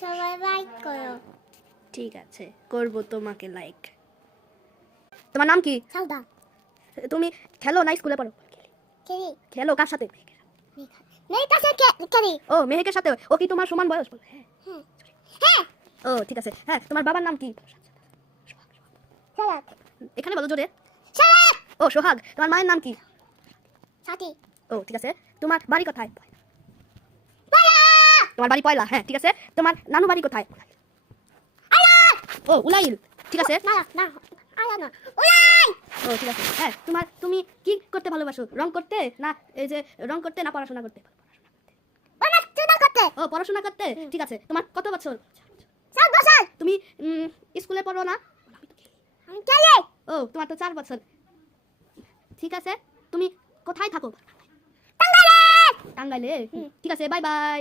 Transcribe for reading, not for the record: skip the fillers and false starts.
সবাই লাইক করো। ঠিক আছে, করব তোমাকে লাইক। তোমার নাম কি? সাউদা। তুমি খেলো না স্কুলে পড়ো? খেলি। খেলো কার সাথে? মেয়ের কাছে খেলি। ও মেহেকের সাথে। ও কি তোমার সমান বয়স? হ্যাঁ হ্যাঁ। ও ঠিক আছে। হ্যাঁ তোমার বাবার নাম কি? সালাত। এখানে বলো জোরে। সালাত। ও সোহাগ। তোমার মায়ের নাম কি? সাথী। ও ঠিক আছে। তোমার বাড়ি কোথায়? তোমার বাড়ি পয়লা। হ্যাঁ ঠিক আছে। তোমার নানু বাড়ি কোথায়? ও উলাইল। ঠিক আছে। না না আয়া না ওলাই। ও ঠিক আছে। হ্যাঁ তুমি কি করতে ভালোবাসো? রং করতে না এই যে রং করতে না পড়াশোনা করতে? পড়াশোনা করতে। ও পড়াশোনা করতে। ঠিক আছে। তোমার কত বছর? 7 বছর। তুমি স্কুলে পড়ো না? আমি খেলি। ও তোমার তো 4 বছর। ঠিক আছে। তুমি কোথায় থাকো? টাঙ্গাইলে। টাঙ্গাইলে। ঠিক আছে, বাই বাই।